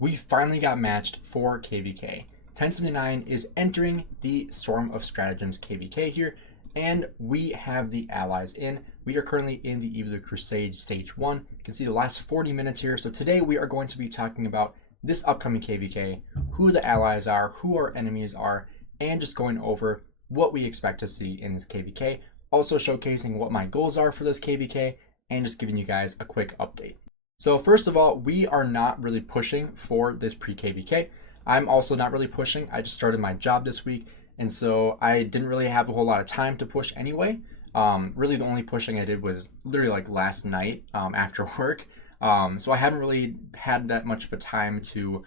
We finally got matched for KVK. 1079 is entering the Storm of Stratagems KVK here, and we have the allies in. We are currently in the Eve of the Crusade Stage 1. You can see the last 40 minutes here. So today we are going to be talking about this upcoming KVK, who the allies are, who our enemies are, and just going over what we expect to see in this KVK. Also showcasing what my goals are for this KVK, and just giving you guys a quick update. So first of all, we are not really pushing for this pre-KVK. I'm also not really pushing. I just started my job this week, and so I didn't really have a whole lot of time to push anyway. Really the only pushing I did was literally like last night after work. So I haven't really had that much of a time to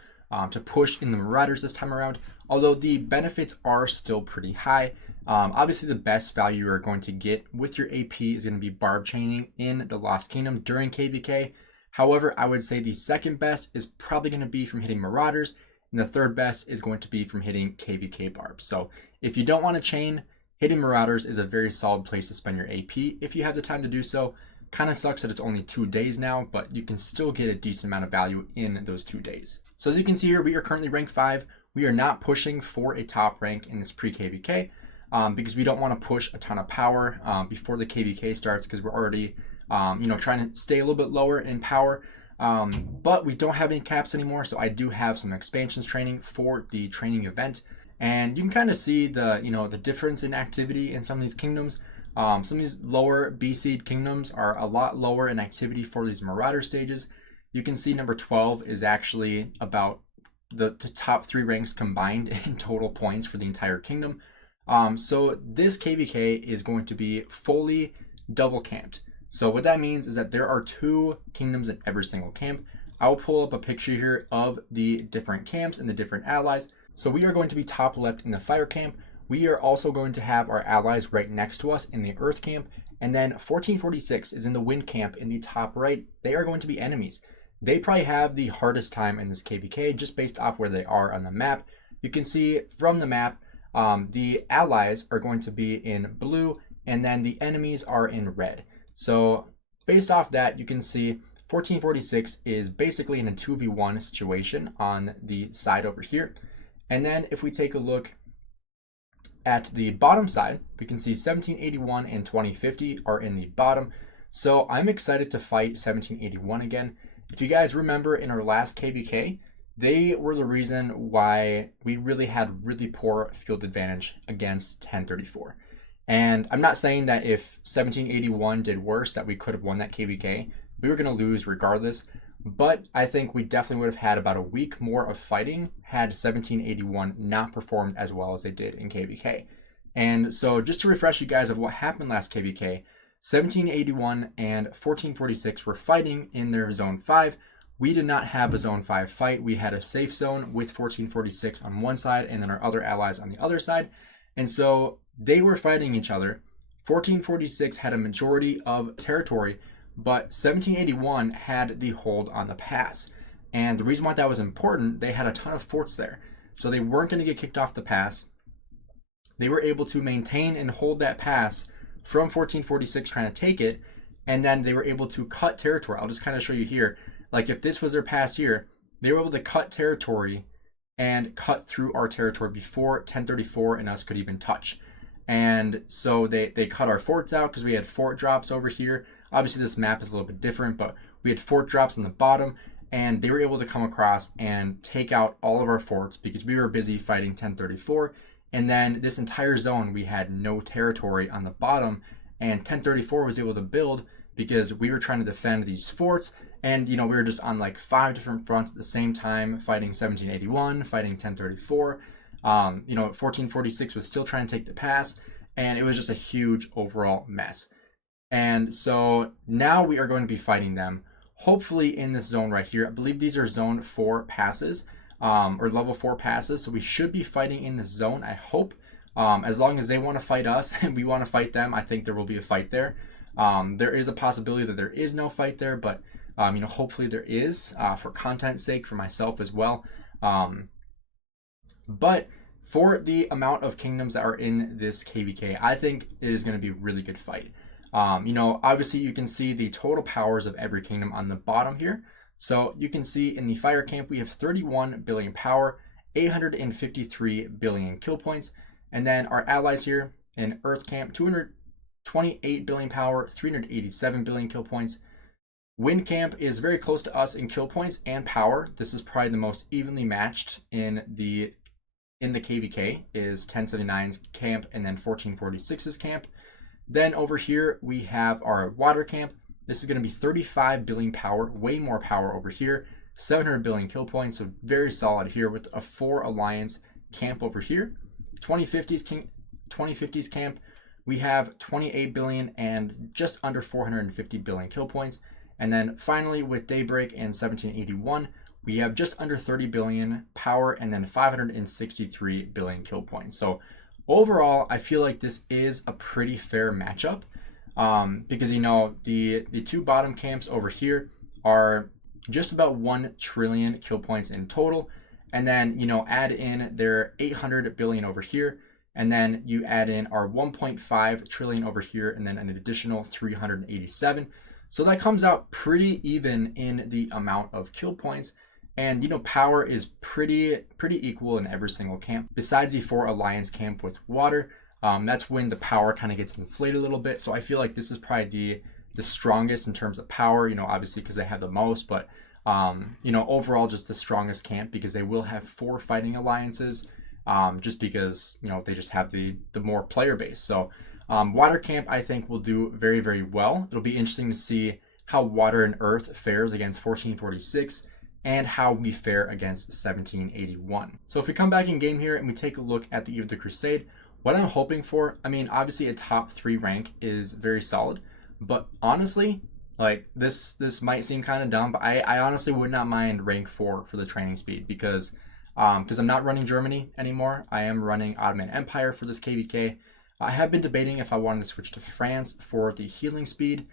push in the Marauders this time around, although the benefits are still pretty high. Obviously the best value you're going to get with your AP is going to be barb chaining in the Lost Kingdom during KVK. However, I would say the second best is probably going to be from hitting Marauders, and the third best is going to be from hitting KVK barbs. So if you don't want to chain, hitting Marauders is a very solid place to spend your AP if you have the time to do so. Kind of sucks that it's only 2 days now, but you can still get a decent amount of value in those 2 days. So as you can see here, we are currently rank 5. We are not pushing for a top rank in this pre-KVK because we don't want to push a ton of power before the KVK starts, because we're already trying to stay a little bit lower in power, but we don't have any caps anymore. So I do have some expansions training for the training event, and you can kind of see the difference in activity in some of these kingdoms. Some of these lower B seed kingdoms are a lot lower in activity for these Marauder stages. You can see number 12 is actually about the top 3 ranks combined in total points for the entire kingdom. So this KVK is going to be fully double camped. So what that means is that there are 2 kingdoms in every single camp. I'll pull up a picture here of the different camps and the different allies. So we are going to be top left in the fire camp. We are also going to have our allies right next to us in the earth camp. And then 1446 is in the wind camp in the top right. They are going to be enemies. They probably have the hardest time in this KVK just based off where they are on the map. You can see from the map, the allies are going to be in blue, and then the enemies are in red. So based off that, you can see 1446 is basically in a 2v1 situation on the side over here. And then if we take a look at the bottom side, we can see 1781 and 2050 are in the bottom. So I'm excited to fight 1781 again. If you guys remember in our last KVK, they were the reason why we really had really poor field advantage against 1034. And I'm not saying that if 1781 did worse that we could have won that KVK. We were going to lose regardless. But I think we definitely would have had about a week more of fighting had 1781 not performed as well as they did in KVK. And so just to refresh you guys of what happened last KVK, 1781 and 1446 were fighting in their zone 5. We did not have a zone 5 fight. We had a safe zone with 1446 on one side and then our other allies on the other side. And so they were fighting each other. 1446 had a majority of territory, but 1781 had the hold on the pass. And the reason why that was important, they had a ton of forts there. So they weren't going to get kicked off the pass. They were able to maintain and hold that pass from 1446 trying to take it. And then they were able to cut territory. I'll just kind of show you here. Like if this was their pass here, they were able to cut territory and cut through our territory before 1034 and us could even touch. And so they cut our forts out because we had fort drops over here. Obviously this map is a little bit different, but we had fort drops on the bottom, and they were able to come across and take out all of our forts because we were busy fighting 1034. And then this entire zone, we had no territory on the bottom, and 1034 was able to build because we were trying to defend these forts. And, we were just on like 5 different fronts at the same time, fighting 1781, fighting 1034. 1446 was still trying to take the pass, and it was just a huge overall mess. And so now we are going to be fighting them, hopefully in this zone right here. I believe these are zone 4 passes, or level 4 passes. So we should be fighting in this zone, I hope. As long as they want to fight us and we want to fight them, I think there will be a fight there. There is a possibility that there is no fight there, but hopefully there is, for content's sake, for myself as well. But for the amount of kingdoms that are in this KVK, I think it is going to be a really good fight. Obviously you can see the total powers of every kingdom on the bottom here. So you can see in the fire camp, we have 31 billion power, 853 billion kill points. And then our allies here in earth camp, 228 billion power, 387 billion kill points. Wind camp is very close to us in kill points and power. This is probably the most evenly matched in the KVK is 1079's camp and then 1446's camp. Then over here we have our water camp. This is going to be 35 billion power, way more power over here, 700 billion kill points, so very solid here with a 4 alliance camp over here. 2050's camp, we have 28 billion and just under 450 billion kill points. And then finally with Daybreak and 1781, we have just under 30 billion power and then 563 billion kill points. So overall, I feel like this is a pretty fair matchup because, you know, the two bottom camps over here are just about 1 trillion kill points in total. And then, you know, add in their 800 billion over here. And then you add in our 1.5 trillion over here and then an additional 387. So that comes out pretty even in the amount of kill points. And, you know, power is pretty equal in every single camp. Besides the 4 alliance camp with water, that's when the power kind of gets inflated a little bit. So I feel like this is probably the strongest in terms of power, you know, obviously because they have the most, but, you know, overall just the strongest camp because they will have 4 fighting alliances just because, you know, they just have the more player base. So water camp, I think, will do very, very well. It'll be interesting to see how water and earth fares against 1446 and how we fare against 1781. So if we come back in game here and we take a look at the Eve of the Crusade, what I'm hoping for, I mean, obviously a top 3 rank is very solid, but honestly, like this might seem kind of dumb, but I honestly would not mind rank 4 for the training speed because I'm not running Germany anymore. I am running Ottoman Empire for this KVK. I have been debating if I wanted to switch to France for the healing speed,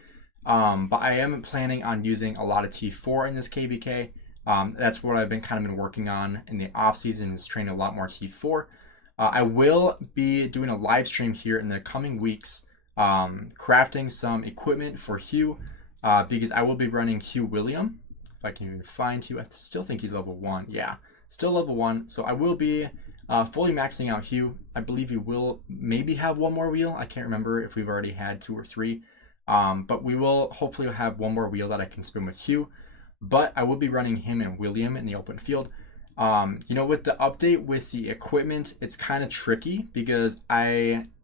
but I am planning on using a lot of T4 in this KVK. That's what I've been working on in the off season, is training a lot more T4. I will be doing a live stream here in the coming weeks, crafting some equipment for Hugh, because I will be running Hugh William. If I can even find Hugh, I still think he's level 1. Yeah, still level 1. So I will be fully maxing out Hugh. I believe he will maybe have 1 more wheel. I can't remember if we've already had 2 or 3, but we will hopefully have 1 more wheel that I can spin with Hugh. But I will be running him and William in the open field. You know, with the update with the equipment, it's kind of tricky because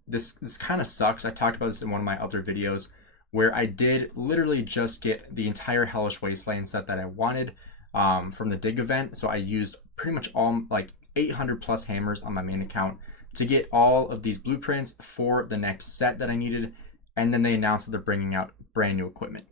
this kind of sucks. I talked about this in one of my other videos where I did literally just get the entire Hellish Wasteland set that I wanted from the dig event. So I used pretty much all like 800 plus hammers on my main account to get all of these blueprints for the next set that I needed. And then they announced that they're bringing out brand new equipment.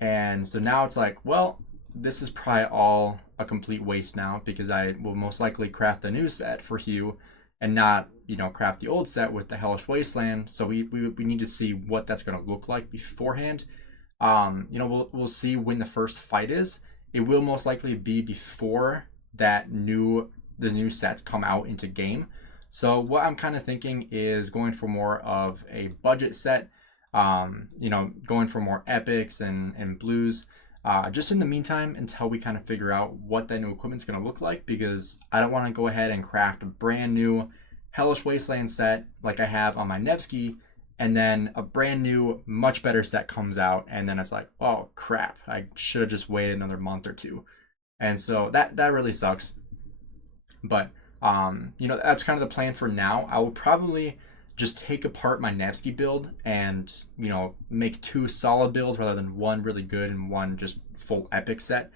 And so now it's like, well, this is probably all a complete waste now because I will most likely craft the new set for Hugh and not, you know, craft the old set with the Hellish Wasteland. So we need to see what that's going to look like beforehand. You know, we'll see when the first fight is. It will most likely be before the new sets come out into game. So what I'm kind of thinking is going for more of a budget set, you know, going for more epics and blues. Just in the meantime, until we kind of figure out what that new equipment's going to look like, because I don't want to go ahead and craft a brand new Hellish Wasteland set like I have on my Nevsky, and then a brand new, much better set comes out, and then it's like, oh crap, I should have just waited another month or 2. And so that really sucks. But, you know, that's kind of the plan for now. I will probably just take apart my Nevsky build and, you know, make 2 solid builds rather than 1 really good and 1 just full epic set.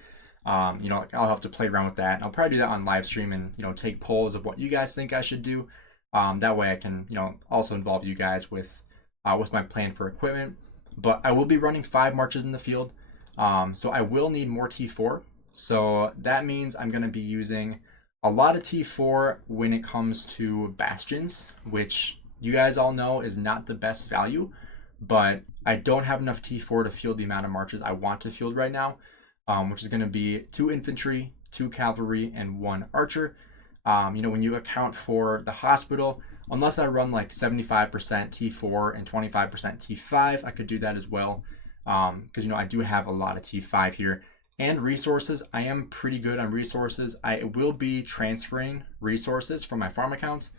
You know, I'll have to play around with that. And I'll probably do that on live stream and, you know, take polls of what you guys think I should do. That way I can, you know, also involve you guys with my plan for equipment. But I will be running 5 marches in the field. So I will need more T4. So that means I'm going to be using a lot of T4 when it comes to bastions, which you guys all know is not the best value, but I don't have enough T4 to field the amount of marches I want to field right now, which is going to be 2 infantry, 2 cavalry, and 1 archer. You know, when you account for the hospital, unless I run like 75% T4 and 25% T5, I could do that as well. Because, you know, I do have a lot of T5 here. And resources, I am pretty good on resources. I will be transferring resources from my farm accounts,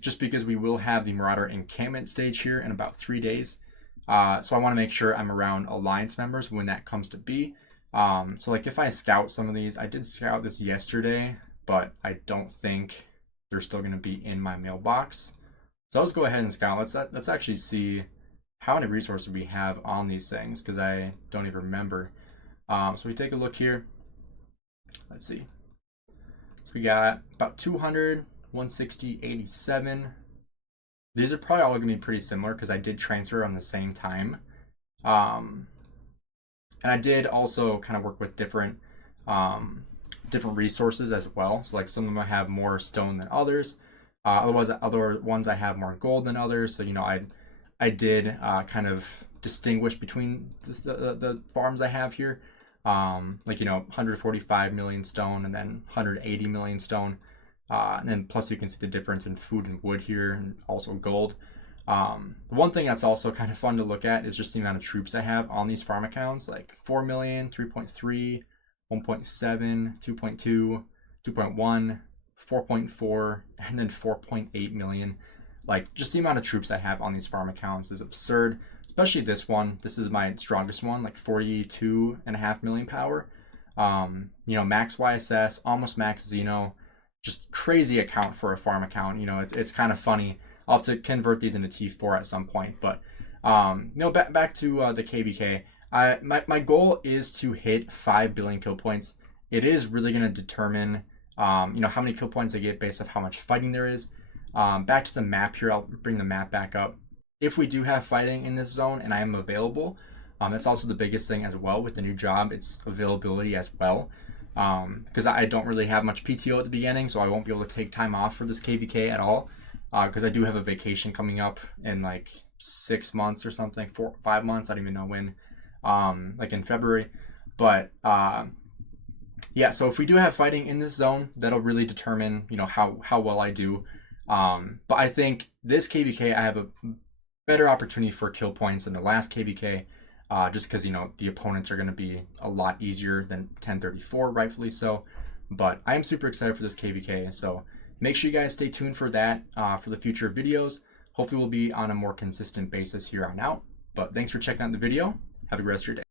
just because we will have the Marauder encampment stage here in about 3 days. So I want to make sure I'm around alliance members when that comes to be. So like if I scout some of these, I did scout this yesterday, but I don't think they're still going to be in my mailbox. So let's go ahead and scout. Let's actually see how many resources we have on these things, because I don't even remember. So we take a look here. Let's see. So we got about 200, 160, 87. These are probably all going to be pretty similar because I did transfer on the same time. And I did also kind of work with different resources as well. So like some of them have more stone than others. Otherwise, other ones I have more gold than others. So I did kind of distinguish between the farms I have here. Like 145 million stone and then 180 million stone. And then plus you can see the difference in food and wood here, and also gold. The one thing that's also kind of fun to look at is just the amount of troops I have on these farm accounts, like 4 million, 3.3, 1.7, 2.2, 2.1, 4.4, and then 4.8 million. Like just the amount of troops I have on these farm accounts is absurd, especially this one. This is my strongest one, like 42.5 million power. Max YSS, almost max Xeno. Just crazy account for a farm account. It's kind of funny. I'll have to convert these into T4 at some point. But back to the KVK. My goal is to hit 5 billion kill points. It is really going to determine how many kill points I get based off how much fighting there is. Back to the map here. I'll bring the map back up. If we do have fighting in this zone and I am available, that's also the biggest thing as well with the new job. It's availability as well. Because I don't really have much PTO at the beginning, so I won't be able to take time off for this KVK at all. Because I do have a vacation coming up in like 6 months or something, 5 months. I don't even know when, like in February. But yeah, so if we do have fighting in this zone, that'll really determine how well I do. But I think this KVK I have a better opportunity for kill points than the last KVK. Just because the opponents are going to be a lot easier than 1034, rightfully so. But I am super excited for this KVK, so make sure you guys stay tuned for that for the future videos. Hopefully we'll be on a more consistent basis here on out. But thanks for checking out the video. Have a good rest of your day.